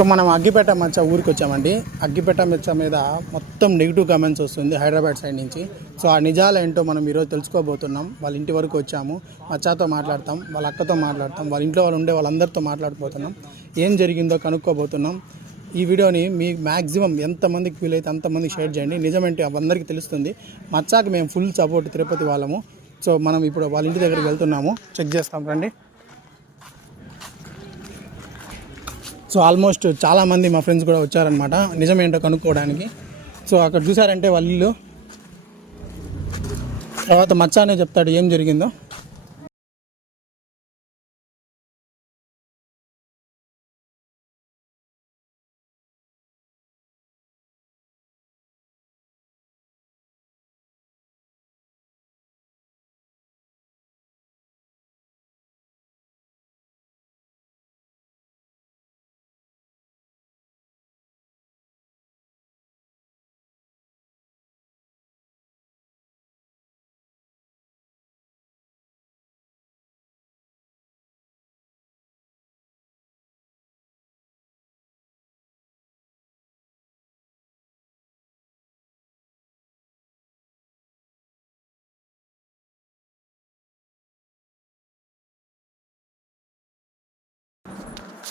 So మనం అగ్గిపేట మచ్చ ఊరికి వచ్చామండి. అగ్గిపేట మచ్చ మీద మొత్తం నెగిటివ్ కామెంట్స్ వస్తుంది హైదరాబాద్ సైడ్ నుంచి. సో ఆ నిజాలు ఏంటో మనం ఈరోజు తెలుసుకోబోతున్నాం. వాళ్ళ ఇంటి వరకు వచ్చాము, మచ్చాతో మాట్లాడతాం, వాళ్ళ అక్కతో మాట్లాడతాం, వాళ్ళ ఇంట్లో వాళ్ళు ఉండే వాళ్ళందరితో మాట్లాడిపోతున్నాం. ఏం జరిగిందో కనుక్కోబోతున్నాం. ఈ వీడియోని మీ మ్యాక్సిమం ఎంతమందికి వీలైతే అంతమందికి షేర్ చేయండి. నిజమేంటి అందరికీ తెలుస్తుంది. మచ్చాకి మేము ఫుల్ సపోర్ట్ తిరుపతి వాళ్ళము. సో మనం ఇప్పుడు వాళ్ళ ఇంటి దగ్గరికి వెళ్తున్నాము, చెక్ చేస్తాం రండి. సో ఆల్మోస్ట్ చాలామంది మా ఫ్రెండ్స్ కూడా వచ్చారనమాట నిజమేంటో కనుక్కోవడానికి. సో అక్కడ చూసారంటే వాళ్ళ ఇల్లు. తర్వాత మచ్చానే చెప్తాడు ఏం జరిగిందో.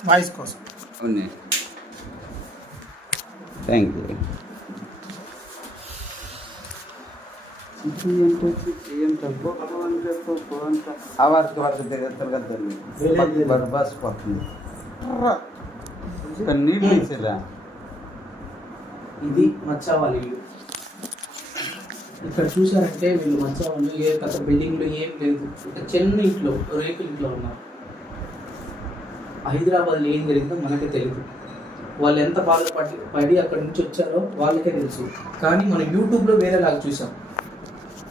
వాయిస్ కోసం థ్యాంక్ యూ. బస్ పోతుంది ఇది మచ్చావాలి. ఇక్కడ చూసారంటే వీళ్ళు మచ్చావాళ్ళు ఏ కథ బిల్డింగ్లో ఏం లేదు, ఒక చిన్న ఇంట్లో రేకుల ఇంట్లో ఉన్నారు. హైదరాబాద్లో ఏం జరిగిందో మనకే తెలియదు. వాళ్ళు ఎంత బాధపడి అక్కడి నుంచి వచ్చారో వాళ్ళకే తెలుసు. కానీ మనం యూట్యూబ్లో వేరేలాగా చూసాం,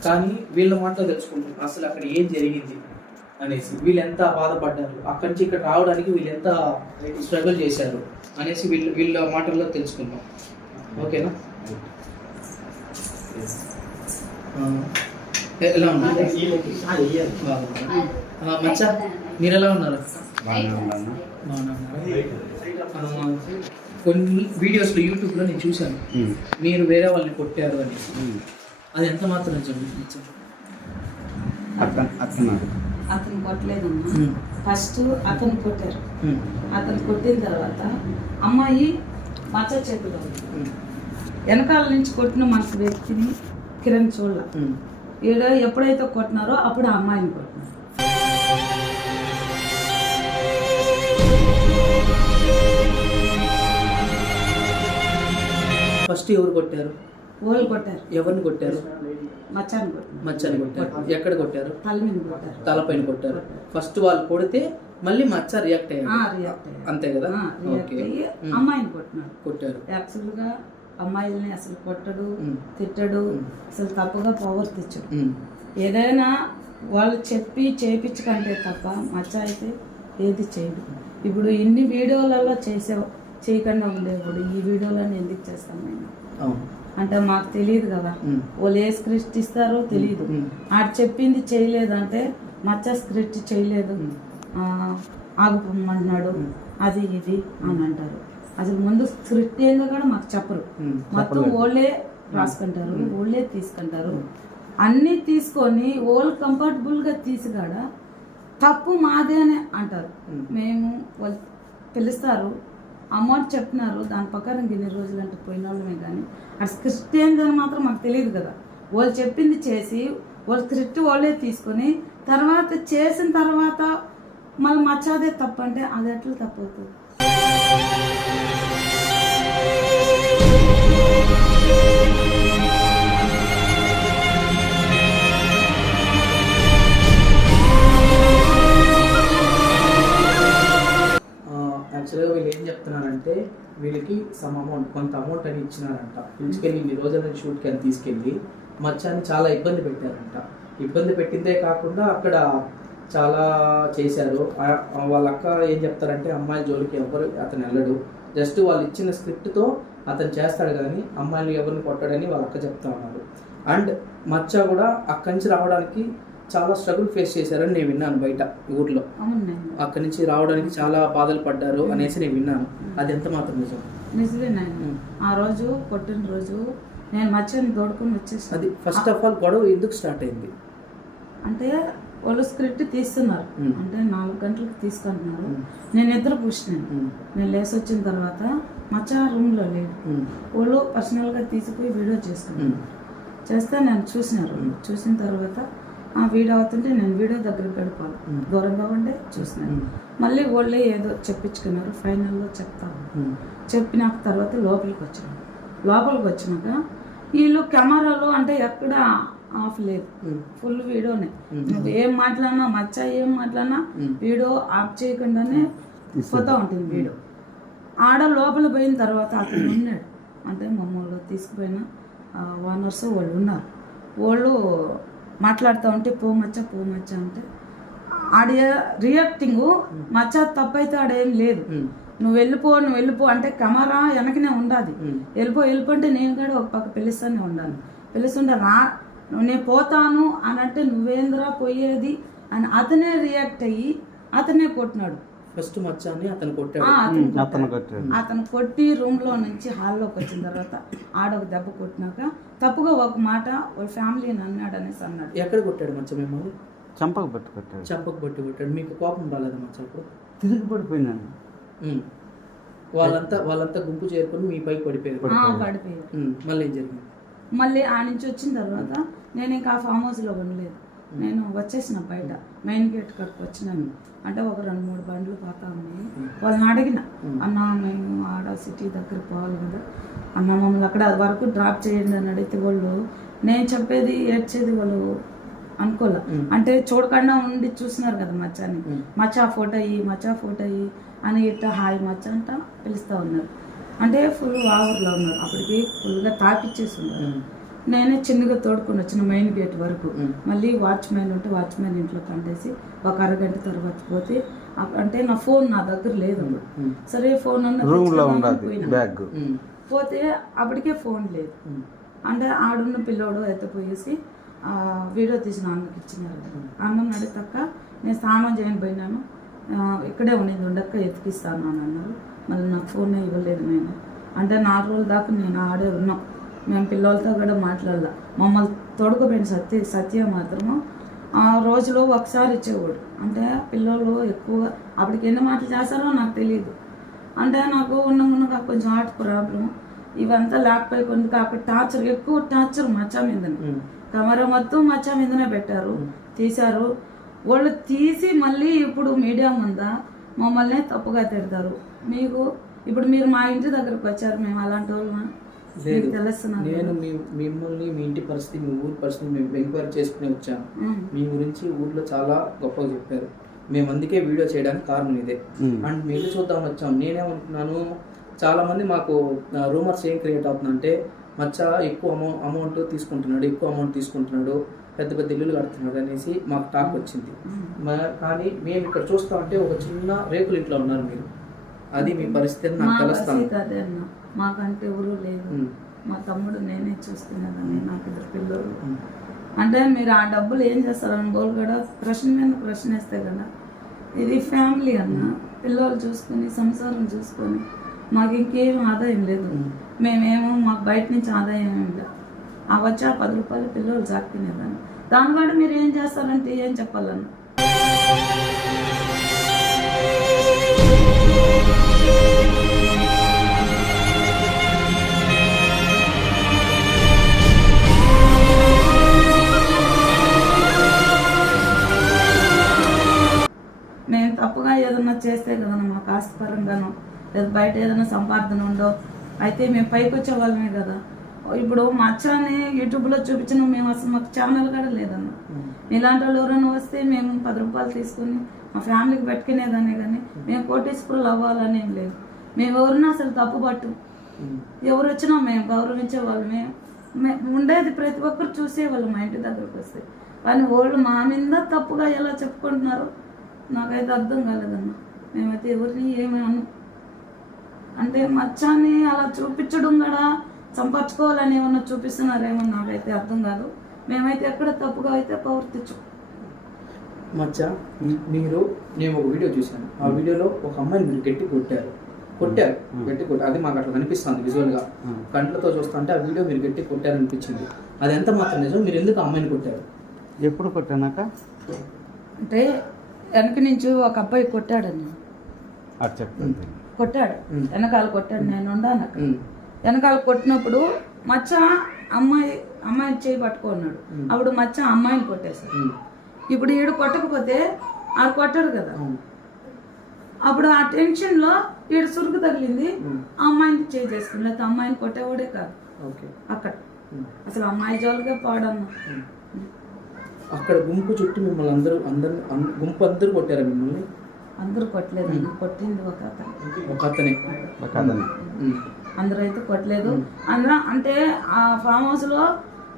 కానీ వీళ్ళ మాటలో తెలుసుకుంటాం అసలు అక్కడ ఏం జరిగింది అనేసి. వీళ్ళు ఎంత బాధపడ్డారు, అక్కడి నుంచి ఇక్కడ రావడానికి వీళ్ళు ఎంత స్ట్రగుల్ చేశారు అనేసి వీళ్ళ మాటల్లో తెలుసుకుంటాం. ఓకేనా? ఎలా ఉన్నారు మచ్చా? మీరు ఎలా ఉన్నారు? కొన్ని వీడియోస్లో యూట్యూబ్లో నేను చూశాను మీరు వేరే వాళ్ళని కొట్టారు అని. అది ఎంత మాత్రం అతను కొట్టలేదమ్మా. ఫస్ట్ అతను కొట్టారు. అతను కొట్టిన తర్వాత అమ్మాయి మచ్చ చేతిలో వెనకాల నుంచి కొట్టిన మనసు వ్యక్తిని కిరణ్ చూడాల. ఈడ ఎప్పుడైతే కొట్టినారో అప్పుడు ఆ అమ్మాయిని కొట్టినారు. ఫస్ట్ ఎవరు కొట్టారు? వాళ్ళు కొట్టారు. ఎవరిని కొట్టారు? మచ్చాన్ని కొట్టారు. మచ్చాన్ని కొట్టారు. ఎక్కడ కొట్టారు? తల మీద కొట్టారు. తలపైన కొట్టారు. ఫస్ట్ వాళ్ళు కొడితే మళ్ళీ మచ్చ రియాక్ట్ అయ్యారు. అంతే కదా? అమ్మాయిని కొట్టినాడు. కొట్టారు. యాక్చువల్ గా అమ్మాయిల్ని అసలు కొట్టడు, తిట్టడు, అసలు తప్పుగా ప్రవర్తించడు. ఏదైనా వాళ్ళు చెప్పి చేయించకంటే తప్ప మచ్చ అయితే ఏది చేయడు. ఇప్పుడు ఇన్ని వీడియోలలో చేయకుండా ఉండేవాడు ఈ వీడియోలను ఎందుకు చేస్తాం మేము అంటే మాకు తెలియదు కదా. వాళ్ళు ఏ స్క్రిప్ట్ ఇస్తారో తెలియదు. ఆడు చెప్పింది చేయలేదంటే మచ్చ స్క్రిప్ట్ చేయలేదు, ఆగుపోమన్నాడు, అది ఇది అని అంటారు. అసలు ముందు స్క్రిప్ట్ ఏందో కూడా మాకు చెప్పరు. మొత్తం ఓళ్ళే రాసుకుంటారు, ఓళ్ళే తీసుకుంటారు. అన్నీ తీసుకొని ఓళ్ళు కంఫర్టబుల్గా తీసుకాడ తప్పు మాదే అని అంటారు. మేము వాళ్ళు పిలుస్తారు, అమౌంట్ చెప్తున్నారు, దాని ప్రకారం ఇన్ని రోజులు అంటే పోయిన వాళ్ళమే. కానీ ఆ స్క్రిప్ట్ ఏందని మాత్రం మాకు తెలియదు కదా. వాళ్ళు చెప్పింది చేసి వాళ్ళ స్క్రిప్ట్ వాళ్ళే తీసుకొని తర్వాత చేసిన తర్వాత మళ్ళీ మచ్చాదే తప్పు అంటే అది ఎట్లా తప్పు అవుతుంది? యాక్చువల్గా వీళ్ళు ఏం చెప్తున్నారంటే వీళ్ళకి సమ్ అమౌంట్, కొంత అమౌంట్ అని ఇచ్చినారంట. తీసుకెళ్ళి ఇన్ని రోజుల షూట్కి అని తీసుకెళ్ళి మచ్చాన్ని చాలా ఇబ్బంది పెట్టారంట. ఇబ్బంది పెట్టిందే కాకుండా అక్కడ చాలా చేశారు. వాళ్ళ అక్క ఏం చెప్తారంటే అమ్మాయిల జోలికి ఎవరు అతను వెళ్ళడు, జస్ట్ వాళ్ళు ఇచ్చిన స్క్రిప్ట్తో అతను చేస్తాడు కానీ అమ్మాయిలు ఎవరిని కొట్టాడని వాళ్ళ అక్క చెప్తా ఉన్నారు. అండ్ మచ్చ కూడా అక్కడి నుంచి రావడానికి చాలా స్ట్రగుల్ ఫేస్ చేశారని నేను విన్నాను బయట ఊర్లో. అవును నాయన. అక్కడి నుంచి రావడానికి చాలా బాధలు పడ్డారు అనేసి నేను విన్నాను. అది ఎంత మాత్రం నిజం? నిజమే నాయన. ఆ రోజు కొట్టిన రోజు నేను మచ్చని తోడుకొని వచ్చేసాను. అది ఫస్ట్ ఆఫ్ ఆల్ గొడవ ఎందుకు స్టార్ట్ అయింది అంటే వాళ్ళు స్క్రిప్ట్ తీస్తున్నారు, అంటే 4 గంటలకు తీసుకుంటున్నారు. నేను నిద్ర కూర్చున్నాను. నేను లేసి వచ్చిన తర్వాత మచ్చ రూమ్లో లేదు. వాళ్ళు పర్సనల్గా తీసుకుపోయి వీడియో చేసుకున్నాను. చేస్తే నేను చూసిన తర్వాత ఆ వీడియో అవుతుంటే నేను వీడియో దగ్గర గడపాలి, దూరంగా ఉండే చూసినాను. మళ్ళీ వాళ్ళే ఏదో చెప్పించుకున్నారు. ఫైనల్లో చెప్పినాక తర్వాత లోపలికి వచ్చినాక వీళ్ళు కెమెరాలో అంటే ఎక్కడ ఆఫ్ లేదు, ఫుల్ వీడియోనే. నువ్వు ఏం మాట్లాడినా మచ్చ ఏం మాట్లాడినా వీడియో ఆఫ్ చేయకుండానే పోతా ఉంటుంది వీడియో. ఆడ లోపల పోయిన తర్వాత అతను ఉన్నాడు, అంటే మమ్మల్ని తీసుకుపోయిన ఓనర్స్ వాళ్ళు ఉన్నారు. వాళ్ళు మాట్లాడుతూ ఉంటే పో మచ్చ అంటే ఆడ రియాక్టింగ్ మచ్చ తప్పైతే ఆడేం లేదు. నువ్వు వెళ్ళిపో అంటే కెమెరా వెనకనే ఉండాలి. వెళ్ళిపో అంటే నేను కూడా ఒక పక్క పిలుస్తూనే ఉండాలి. పిలుస్తుంటే నేను పోతాను అని అంటే నువ్వేంద్రా పోయేది అని అతనే రియాక్ట్ అయ్యి అతనే కొట్టినాడు. ఫస్ట్ మచ్చాన్ని అతను కొట్టాడు. అతను కొట్టి రూమ్లో నుంచి హాల్లోకి వచ్చిన తర్వాత ఆడొక దెబ్బ కొట్టినాక తప్పుగా ఒక మాట వాళ్ళ ఫ్యామిలీని అన్నాడు అనేసి అన్నాడు. ఎక్కడ కొట్టాడు మచ్చ? మిమ్మల్ని చంపకు పెట్టి కొట్టాడు. మీకు కోపం రాలేదా మచ్చ? అప్పుడు తిరిగి పడిపోయినాను. వాళ్ళంతా గుంపు చేరుకొని మీ పైకి పడిపోయారు. మళ్ళీ ఏం జరిగింది? మళ్ళీ ఆ నుంచి వచ్చిన తర్వాత నేను ఇంకా ఫామ్ హౌస్లో ఉండలేదు. నేను వచ్చేసిన బయట మెయిన్ గేట్ కట్టుకు వచ్చినాను. అంటే ఒక 2-3 బండ్లు పోతా ఉన్నాయి. వాళ్ళని అడిగిన, అన్న మేము ఆడ సిటీ దగ్గర పోవాలి కదా అన్న, మమ్మల్ని అక్కడ వరకు డ్రాప్ చేయండి అని అడిగితే వాళ్ళు నేను చెప్పేది ఏడ్చేది వాళ్ళు అనుకోలే. అంటే చూడకుండా ఉండి చూసినారు కదా మచ్చాని. మచ్చా ఫోటో అయ్యి అని ఇట్లా హాయ్ మచ్చ అంట పిలుస్తూ ఉన్నారు. అంటే ఫుల్ ఆవర్లో ఉన్నారు. అప్పటికి ఫుల్గా తాపిచ్చేసి ఉన్నారు. నేనే చిన్నగా తోడుకొని వచ్చిన మెయిన్ గేట్ వరకు. మళ్ళీ వాచ్మెన్ ఉంటే వాచ్మెన్ ఇంట్లో కంటేసి ఒక అరగంట తర్వాత పోతే అంటే నా ఫోన్ నా దగ్గర లేదు. సరే ఫోన్ పోతే అప్పటికే ఫోన్ లేదు. అంటే ఆడున్న పిల్లోడు ఎత్తపోయేసి వీడియో తీసిన అన్నకి ఇచ్చినారు. అన్నం అడిగాక నేను స్నానం చేయని పోయినాను, ఇక్కడే ఉండక్క ఎతికిస్తాను అని అన్నారు. మళ్ళీ నాకు ఫోన్ ఇవ్వలేదు. నేను అంటే 4 రోజుల దాకా నేను ఆడే ఉన్నాం. మేము పిల్లలతో కూడా మాట్లాడదా. మమ్మల్ని తొడుగుపోయిన సత్య మాత్రము రోజులో ఒకసారి ఇచ్చేవాడు. అంటే పిల్లలు ఎక్కువ అప్పటికి ఎన్ని మాటలు చేస్తారో నాకు తెలియదు. అంటే నాకు ఉన్నగా కొంచెం హార్ట్ ప్రాబ్లం ఇవంతా లేకపోయి కొందుకు అక్కడ ఎక్కువ టార్చర్ మచ్చా మీదనే. కెమెరా మొత్తం మచ్చా మీదనే పెట్టారు, తీశారు. వాళ్ళు తీసి మళ్ళీ ఇప్పుడు మీడియా ముందా మమ్మల్ని తప్పుగా తిడతారు. ఇప్పుడు మీరు మా ఇంటి దగ్గరకు వచ్చారు, మేము అలాంటి వాళ్ళ నేను మిమ్మల్ని మీ ఇంటి పరిస్థితి, మీ ఊరి పరిస్థితి మేము ఎంక్వైరీ చేసుకుని వచ్చాను. మీ గురించి ఊర్లో చాలా గొప్పగా చెప్పారు. మేము అందుకే వీడియో చేయడానికి కారణం ఇదే. అండ్ మీరు చూద్దాం వచ్చాం. నేనేమనుకున్నాను, చాలా మంది మాకు రూమర్స్ ఏం క్రియేట్ అవుతుందంటే మచ్చ ఎక్కువ అమౌంట్ తీసుకుంటున్నాడు, పెద్ద పెద్ద ఇల్లులు కడుతున్నాడు అనేసి మాకు టాక్ వచ్చింది. కానీ మేము ఇక్కడ చూస్తామంటే ఒక చిన్న రేకుల ఇంట్లో ఉన్నారు మీరు. అది మీ పరిస్థితి నాకు తెలుస్తాను. మాకంటే ఎవరు లేదు. మా తమ్ముడు నేనే చూసుకునేదాన్ని, నాకు 2 పిల్లలు. అంటే మీరు ఆ డబ్బులు ఏం చేస్తారని గోల్ కూడా ప్రశ్న మీద ప్రశ్న వేస్తే కదా. ఇది ఫ్యామిలీ అన్న, పిల్లలు చూసుకొని సంసారం చూసుకొని మాకు ఇంకేం ఆదాయం లేదు. మేమేమో మాకు బయట నుంచి ఆదాయం ఏం లేదు. ఆ వచ్చా 10 రూపాయలు పిల్లలు సాక్కునేదాన్ని. దాని కూడా మీరు ఏం చేస్తారంటే ఏం చెప్పాలన్న. మేము తప్పుగా ఏదన్నా చేస్తే కదా మాకు ఆస్తిపరంగానో లేదా బయట ఏదైనా సంపాదన ఉండో అయితే మేము పైకి వచ్చే వాళ్ళమే కదా. ఇప్పుడు మచ్చాని యూట్యూబ్లో చూపించిన మేము అసలు మాకు ఛానల్ కూడా లేదన్న. ఇలాంటి వాళ్ళు ఎవరైనా వస్తే మేము 10 రూపాయలు తీసుకుని మా ఫ్యామిలీకి పెట్టుకునేదాన్ని. కానీ మేము కోటీశ్వరులు అవ్వాలని ఏం లేదు. మేము ఎవరినా అసలు తప్పు పట్టు, ఎవరు వచ్చినా మేము గౌరవించే వాళ్ళమే ఉండేది. ప్రతి ఒక్కరు చూసేవాళ్ళు మా ఇంటి దగ్గరకు వస్తే. కానీ వాళ్ళు మా మీద తప్పుగా ఎలా చెప్పుకుంటున్నారో నాకైతే అర్థం కాలేదన్న. మేమైతే ఎవరిని ఏమను అంటే మచ్చాన్ని అలా చూపించడం కూడా సంపర్చుకోవాలని ఏమన్నా చూపిస్తున్నారేమో నాకైతే అర్థం కాదు. మేమైతే ఎక్కడ తప్పుగా అయితే ప్రవర్తించు. మచ్చ మీరు నేను ఒక వీడియో చూశాను. ఆ వీడియోలో ఒక అమ్మాయిని మీరు గట్టి కొట్టారు గట్టి కొట్టారు. అది మాకు అట్లా కనిపిస్తుంది విజువల్గా, కంట్లతో చూస్తుంటే ఆ వీడియో మీరు గట్టి కొట్టారు అనిపించింది. అది ఎంత మాత్రం నిజం? మీరు ఎందుకు ఆ అమ్మాయిని కొట్టారు? ఎప్పుడు కొట్టానాక అంటే వెనక నుంచి ఒక అబ్బాయి కొట్టాడని అది చెప్తాను. కొట్టాడు, వెనకాల కొట్టాడు. నేను ఉండాను అక్కడ. వెనకాల కొట్టినప్పుడు మచ్చ అమ్మాయి చేయి పట్టుకున్నాడు. అప్పుడు మచ్చ అమ్మాయిని కొట్టేశాడు. ఇప్పుడు ఈడు కొట్టకపోతే ఆడు కొట్టాడు కదా. అప్పుడు ఆ టెన్షన్లో ఈడు సురుకు తగిలింది, ఆ అమ్మాయిని చేయి చేసుకుని, లేకపోతే అమ్మాయిని కొట్టేవాడే కాదు అక్కడ. అసలు అమ్మాయి జోలుగా పాడన్నా. అక్కడ గుంపు చుట్టూ మిమ్మల్ని గుంపు అందరూ కొట్టారా మిమ్మల్ని? అందరూ కొట్టలేదు, కొట్టింది ఒక అతనే. అందరూ అయితే కొట్టలేదు. అందులో అంటే ఆ ఫామ్ హౌస్ లో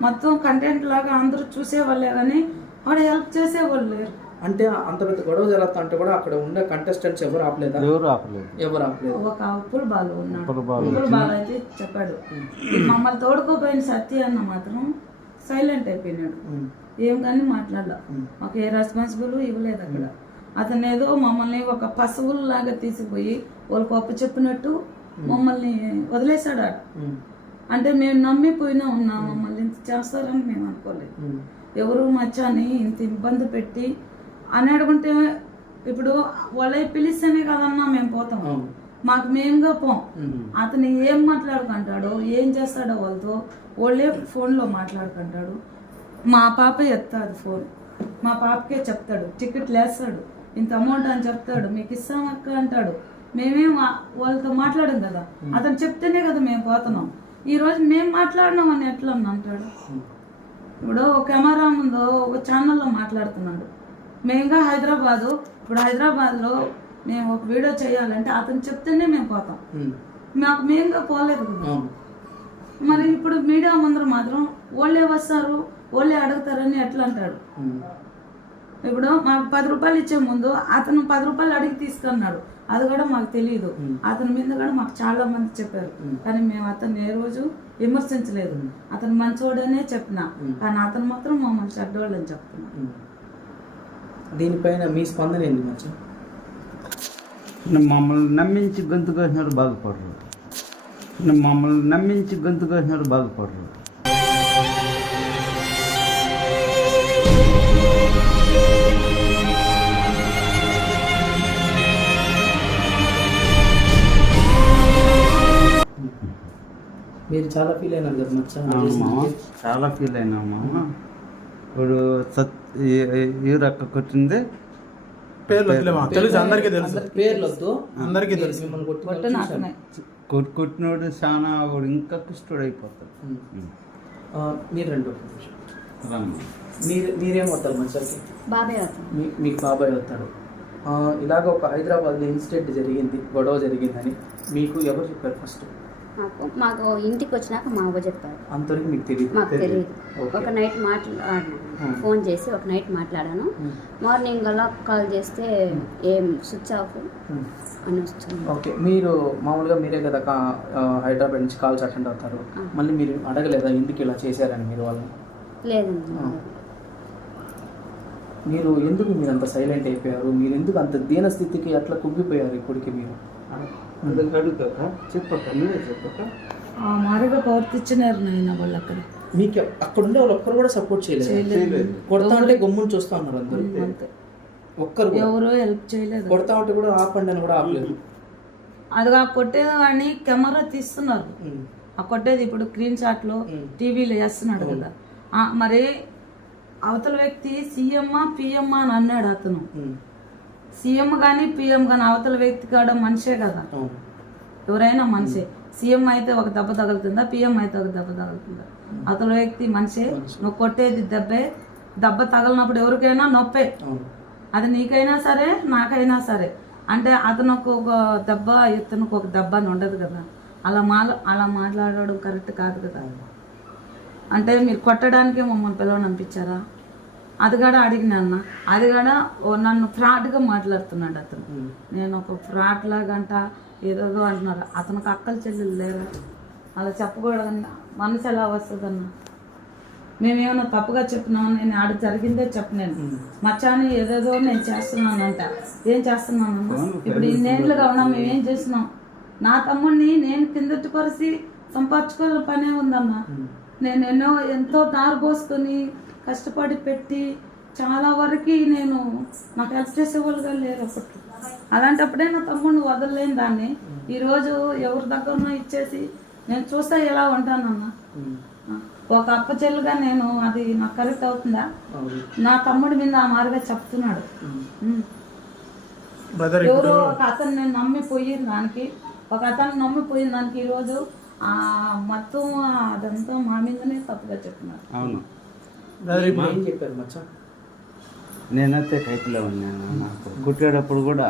మొత్తం కంటెంట్ లాగా అందరూ చూసేవాళ్ళే కానీ వాడు హెల్ప్ చేసేవాళ్ళు లేరు. అంటే అంత పెద్ద గొడవ జరుగుతా అంటే కూడా అక్కడ ఉండే కంటెస్టెంట్స్ ఎవరు ఆపలేదా? ఎవరు ఆపలేదు. ఒక ఉప్పుల బాలు ఉన్నాడు. ఉప్పుల బాలు అయితే చెప్పాడు. మమ్మల్ని తోడుకోపోయిన సత్య అన్న మాత్రం సైలెంట్ అయిపోయినాడు. ఏం కానీ మాట్లాడలా, మాకు ఏ రెస్పాన్సిబుల్ ఇవ్వలేదు అక్కడ. అతను ఏదో మమ్మల్ని ఒక పశువుల్లాగా తీసుకుపోయి వాళ్ళకి అప్పు చెప్పినట్టు మమ్మల్ని వదిలేశాడు. అంటే మేము నమ్మిపోయినా ఉన్నాం, మమ్మల్ని ఇంత చేస్తారని మేము అనుకోలేదు. ఎవరు మచ్చాని ఇంత ఇబ్బంది పెట్టి అని అడుగుంటే ఇప్పుడు వాళ్ళ పిలిస్తేనే కదన్నా మేము పోతాం, మాకు మేముగా పోం. అతను ఏం మాట్లాడుకుంటాడో ఏం చేస్తాడో వాళ్ళతో వాళ్ళే ఫోన్లో మాట్లాడుకుంటాడు. మా పాప ఎత్తాడు ఫోన్, మా పాపకే చెప్తాడు, టికెట్ లేస్తాడు, ఇంత అమౌంట్ అని చెప్తాడు, మీకు ఇస్తామక్క అంటాడు. మేమేం వాళ్ళతో మాట్లాడాం కదా, అతను చెప్తేనే కదా మేము పోతున్నాం. ఈరోజు మేము మాట్లాడినాం అని ఎట్లా అంటాడు. ఇప్పుడు ఒక కెమెరా ముందు ఒక ఛానల్లో మాట్లాడుతున్నాడు. మేముగా ఇప్పుడు హైదరాబాద్లో మేము ఒక వీడియో చేయాలంటే అతను చెప్తేనే మేము పోతాం, మాకు మేముగా పోలేదు కదా. మరి ఇప్పుడు మీడియా ముందర మాత్రం వాళ్ళే వస్తారు వాళ్ళే అడుగుతారని ఎట్లా అంటాడు. ఇప్పుడు మాకు 10 రూపాయలు ఇచ్చే ముందు అతను 10 రూపాయలు అడిగి తీసుకున్నాడు, అది కూడా మాకు తెలియదు. అతని మీద కూడా మాకు చాలా మంది చెప్పారు, కానీ మేము అతన్ని ఏ రోజు విమర్శించలేదు. అతను మంచోడనే చెప్పినా, కానీ అతను మాత్రం మమ్మల్ని చెడ్డోళ్ళని చెప్తున్నా. దీనిపైన మీ స్పందన ఏంది మచ్చ? మమ్మల్ని నమ్మించి గొంతు కోసినాడు బాగుపడరు. మమ్మల్ని నమ్మించి గొంతు కోసినాడు బాగుపడరు. మీరు చాలా ఫీల్ అయినారు కదా మచ్చ? చాలా ఫీల్ అయినా మామ. ఇప్పుడు ఈ రక్క కొట్టిందే పేర్లు తెలుసు, అందరికీ తెలుసు. పేర్లు వద్దు, అందరికీ తెలుసు. మిమ్మల్ని కొట్టినోడు చాలా వాడు ఇంకా కష్టోడు అయిపోతాడు. మీరు రెండు మీరేమవుతారు మచ్చకి? బాబాయ్ అవుతాడు. మీకు బాబాయ్ అవుతాడు. ఇలాగ ఒక హైదరాబాద్లో ఇన్సిడెంట్ జరిగింది, గొడవ జరిగిందని మీకు ఎవరు చెప్పారు ఫస్ట్? మాకు ఇంటికి వచ్చినాక మా అవ్వ చెప్పారు. అంతవరకు మీకు తెలియదు? మాకు తెలియదు. ఒక నైట్ మాట్లాడాను, ఫోన్ చేసి ఒక నైట్ మాట్లాడాను. మార్నింగ్ అలా కాల్ చేస్తే ఏం స్విచ్ ఆఫ్ అని వస్తుంది. ఓకే, మీరు మామూలుగా మీరే కదా హైదరాబాద్ నుంచి కాల్స్ అటెండ్ అవుతారు, మళ్ళీ మీరు అడగలేదా ఎందుకు ఇలా చేశారని? మీరు వాళ్ళని లేదండి. మీరు ఎందుకు మీరు అంత సైలెంట్ అయిపోయారు? మీరు ఎందుకు అంత దీన స్థితికి అట్లా కుంగిపోయారు ఇప్పటికి? మీరు చెప్పక నువ్వే చెప్పక మారుగా ప్రవర్తించినారు నాయన వాళ్ళు అక్కడ. మీకు అక్కడ ఉండే వాళ్ళు ఒక్కరు కూడా సపోర్ట్ చేయలేదు. కొడతా ఉంటే గమ్మును చూస్తా ఉన్నారు అందరూ, ఒక్కరు ఎవరో హెల్ప్ చేయలేదు. కొడతా ఉంటే కూడా ఆపండి అని కూడా ఆపలేదు. అదిగా కొట్టేది వాడిని కెమెరా తీస్తున్నారు. ఆ కొట్టేది ఇప్పుడు స్క్రీన్ షాట్ లో టీవీలో వేస్తున్నాడు కదా. మరి అవతల వ్యక్తి సీఎమ్మా పిఎమ్మా అని అన్నాడు అతను. సీఎం కానీ పిఎం కానీ అవతల వ్యక్తి కాడ మనిషే కదా, ఎవరైనా మనిషే. సీఎం అయితే ఒక దెబ్బ తగులుతుందా, పిఎం అయితే ఒక దెబ్బ తగులుతుందా? అవతల వ్యక్తి మనిషే. నువ్వు కొట్టేది దెబ్బ తగలినప్పుడు ఎవరికైనా నొప్పే, అది నీకైనా సరే నాకైనా సరే. అంటే అతనికి ఒక దెబ్బ ఇతనికి ఒక దెబ్బ అని ఉండదు కదా. అలా మాట్లాడడం కరెక్ట్ కాదు కదా. అంటే మీరు కొట్టడానికే మమ్మల్ని పిలవనంపించారా? అది కూడా అడిగినా అన్న, అది కూడా నన్ను ఫ్రాడ్గా మాట్లాడుతున్నాడు అతను. నేను ఒక ఫ్రాడ్ లాగంట ఏదో అంటున్నారు. అతనికి అక్కలు చెల్లెలు లేరా? అలా చెప్పకూడదన్న మనసు ఎలా వస్తుందన్న? మేమేమైనా తప్పుగా చెప్పినాము, నేను ఆడ జరిగిందే చెప్పలేను. మచ్చాని ఏదేదో నేను చేస్తున్నానంట. ఏం చేస్తున్నానమ్మా? ఇప్పుడు ఇన్నేళ్ళుగా ఉన్నాం, మేమేం చేసినాం? నా తమ్ముడిని నేను కిందటి పరిసి సంపాదించుకోవాల పనే ఉందమ్మా. నేను ఎంతో దారి పోసుకొని కష్టపడి పెట్టి చాలా వరకు నేను నాకు హెల్ప్ చేసేవాళ్ళుగా లేరు అప్పట్లో. అలాంటప్పుడే నా తమ్ముడిని వదలలేని దాన్ని ఈరోజు ఎవరి దగ్గరనో ఇచ్చేసి నేను చూస్తే ఎలా ఉంటానన్నా. ఒక అప్ప చెల్లుగా నేను, అది నాకు కరెక్ట్ అవుతుందా? నా తమ్ముడి మీద ఆ మారుగా చెప్తున్నాడు. ఎవరో ఒక అతను నేను నమ్మిపోయిన దానికి, ఒక అతను నమ్మిపోయిన దానికి ఈరోజు ఆ మొత్తం అదంతా మా మీదనే తప్పుగా చెప్తున్నారు. అవును, ఏం చెప్పారు మచ్చా? నేనైతే కైపులో ఉన్నాను. నాకు కొట్టేటప్పుడు కూడా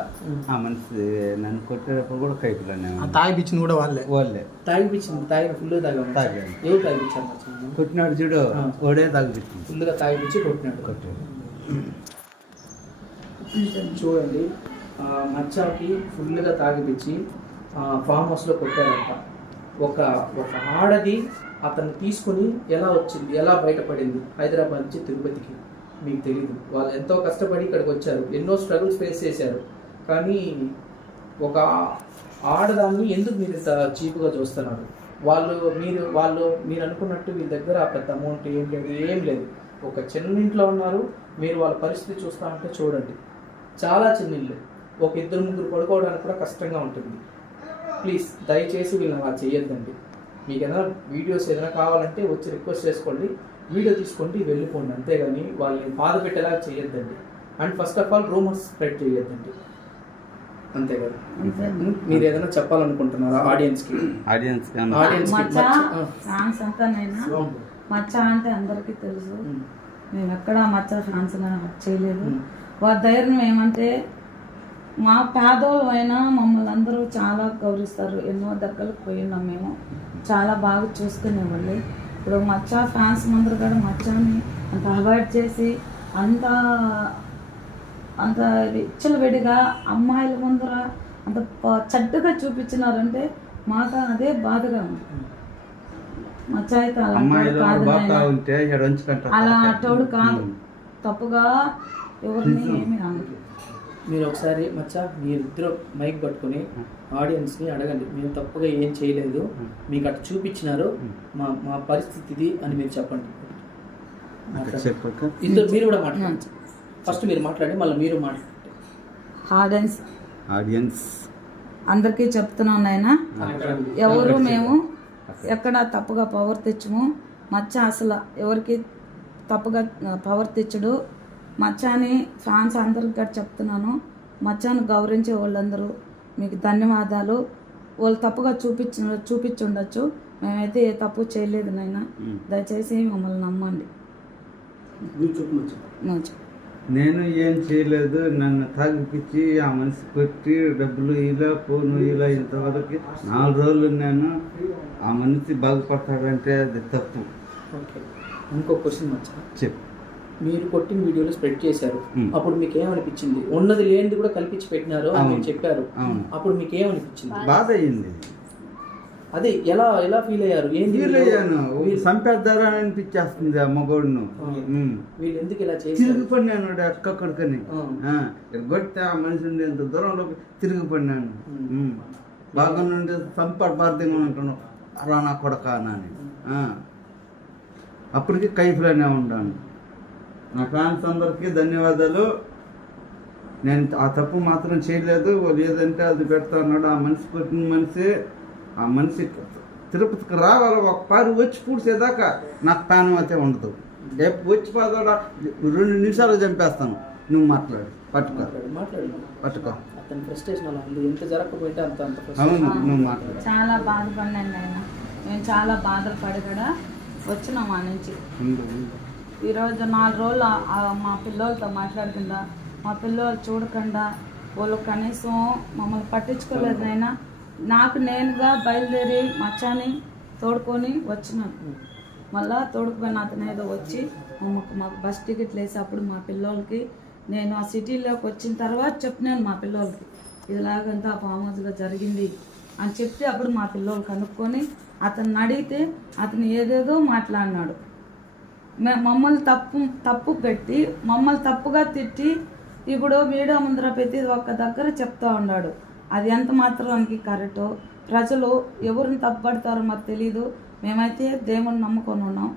ఆ మనిషి నన్ను కొట్టేటప్పుడు కూడా కైపులో ఉన్నాను. తాగిపించింది కూడా వాళ్ళే తాగిపించింది, ఫుల్ తాగాను. ఎవరు తాగిపించారు మచ్చా? కొట్టినాడు చూడు, ఓడే తాగిపించింది. ఫుల్గా తాగిపించి కొట్టినాడు. చూడండి, మచ్చాకి ఫుల్గా తాగిపించి ఫామ్ హౌస్లో కొట్టారంట. ఒక ఆడది అతను తీసుకుని ఎలా వచ్చింది, ఎలా బయటపడింది హైదరాబాద్ నుంచి తిరుపతికి మీకు తెలీదు. వాళ్ళు ఎంతో కష్టపడి ఇక్కడికి వచ్చారు, ఎన్నో స్ట్రగుల్స్ ఫేస్ చేశారు. కానీ ఒక ఆడదాన్ని ఎందుకు మీరు ఇంత చీప్గా చూస్తున్నారు? మీరు అనుకున్నట్టు వీళ్ళ దగ్గర పెద్ద అమౌంట్ ఏం లేదు. ఒక చిన్న ఇంట్లో ఉన్నారు. మీరు వాళ్ళ పరిస్థితి చూస్తా అంటే చూడండి, చాలా చిన్న ఇల్లు, ఒక 2-3 పడుకోవడానికి కూడా కష్టంగా ఉంటుంది. ప్లీజ్ దయచేసి వీళ్ళని అలా చేయొద్దండి. మీకు ఏదైనా వీడియోస్ ఏదైనా కావాలంటే వచ్చి రిక్వెస్ట్ చేసుకోండి, వీడియో తీసుకోండి, వెళ్ళిపోండి. అంతేగాని వాళ్ళని బాధ పెట్టేలా చేయొద్దండి. And first of all rumours spread చేయొద్దండి. అంతేగాదు. మీరు ఏదైనా చెప్పాలనుకుంటున్నారా ఆడియన్స్కి? ఫ్యాన్స్ అంతా నేను మచ్చా అంటే అందరికీ తెలుసు. మేము ఎక్కడ మచ్చా ఫ్యాన్స్ చేయలేదు. వారి ధైర్యం ఏమంటే, మా పేదోళ్ళు అయినా మమ్మల్ని అందరూ చాలా గౌరవిస్తారు. ఎన్నో దగ్గరకు పోయినాం, మేము చాలా బాగా చూసుకునేవాళ్ళు. ఇప్పుడు మచ్చా ఫ్యాన్స్ ముందర కూడా మచ్చాని అంత అవాయిడ్ చేసి అంత విచ్చలవిడిగా అమ్మాయిల ముందర అంత చెడ్డగా చూపించినారంటే మాకు అదే బాధగా ఉంది. మచ్చా అయితే అలా అటోడు కాదు, తప్పుగా ఎవరిని ఏమి అనదు. మీరు ఒకసారి మచ్చా మీరిద్దరు మైక్ పట్టుకొని ఆడియన్స్ని అడగండి, మేము తప్పుగా ఏం చేయలేదు, మీకు అటు చూపించినారు, మా పరిస్థితి ఇది అని మీరు చెప్పండి. ఇద్దరు మీరు కూడా మాట్లాడండి. ఫస్ట్ మీరు మాట్లాడి మళ్ళీ మీరు మాట్లాడండి. ఆడియన్స్ అందరికీ చెప్తున్నాను నాయనా, ఎవరు మేము ఎక్కడ తప్పుగా పవర్ తెచ్చము. మచ్చ అసలు ఎవరికి తప్పుగా పవర్ తెచ్చడు. మచ్చాని ఫ్యాన్స్ అందరికి కూడా చెప్తున్నాను, మచ్చాను గౌరవించే వాళ్ళందరూ మీకు ధన్యవాదాలు. వాళ్ళు తప్పుగా చూపించుండొచ్చు, మేమైతే ఏ తప్పు చేయలేదు నాయనా, దయచేసి మమ్మల్ని నమ్మండి. నేను ఏం చేయలేదు. నన్ను తాగిపించి ఆ మనిషి కొట్టి డబ్బులు ఇలా ఫోను ఇలా ఇంతవరకు 4 రోజులు ఉన్నాను. ఆ మనిషి బాగుపడతాడంటే అది తప్పు. ఓకే, ఇంకో క్వశ్చన్ మచ్చా, చెప్పు. మీరు కొట్టిన వీడియోలు స్ప్రెడ్ చేశారు, అప్పుడు మీకు ఏమనిపించింది? ఉన్నది లేనిది కూడా కల్పించి పెట్టినారు అని మీరు చెప్పారు. అప్పుడు మీకు ఏమనిపించింది? బాధ అయ్యింది. అదే ఎలా ఫీల్ అయ్యారు? ఫీల్ అయ్యాను, సంపేద్దారని అనిపించేస్తుంది ఆ మగోడును. వీళ్ళు ఎందుకు ఇలా చేసి తిరిగిపడినాను ఎక్కడికని కొడితే ఆ మనిషి నుండి ఎంత దూరంలో తిరిగిపడినాను. బాగా నుండి సంపర్బార్థంగా ఉంటాను రానా కొడక అని. అప్పటికి కైఫ్లోనే ఉన్నాను. నా ఫ్యాన్స్ అందరికీ ధన్యవాదాలు. నేను ఆ తప్పు మాత్రం చేయలేదు. ఏదంటే అది పెడతా అన్నాడు ఆ మనిషి. కొట్టిన మనిషి ఆ మనిషి తిరుపతికి రావాలి, ఒక పారి వచ్చి పూడ్చేదాకా నాకు ప్రాణం అయితే ఉండదు. వచ్చి పాదా 2 నిమిషాలు చంపేస్తాను. నువ్వు మాట్లాడు, పట్టుకో. అవును, నువ్వు మాట్లాడు. చాలా బాధపడినాను ఆయన, మేము చాలా బాధలు పడి కూడా వచ్చినాం ఆ నుంచి. ఈరోజు 4 రోజులు మా పిల్లలతో మాట్లాడకుండా, మా పిల్లలు చూడకుండా, వాళ్ళు కనీసం మమ్మల్ని పట్టించుకోలేదు నాయన. నాకు నేనుగా బయలుదేరి మచ్చాని తోడుకొని వచ్చినాను. మళ్ళా తోడుకుపోయిన అతను ఏదో వచ్చి మాకు బస్ టికెట్లు వేసి అప్పుడు మా పిల్లలకి నేను ఆ సిటీలోకి వచ్చిన తర్వాత చెప్పినాను మా పిల్లలకి, ఇదిలాగంతా ఫామ్ హౌస్లో జరిగింది అని చెప్తే అప్పుడు మా పిల్లలు కనుక్కొని అతన్ని అడిగితే అతను ఏదేదో మాట్లాడినాడు. మమ్మల్ని తప్పు పెట్టి మమ్మల్ని తప్పుగా తిట్టి ఇప్పుడు మీడియా ముందర ప్రతి ఒక్క దగ్గర చెప్తా ఉన్నాడు. అది ఎంత మాత్రానికి కరెక్టో, ప్రజలు ఎవరిని తప్పుపడతారో మాకు తెలీదు. మేమైతే దేవుని నమ్ముకొని ఉన్నాం.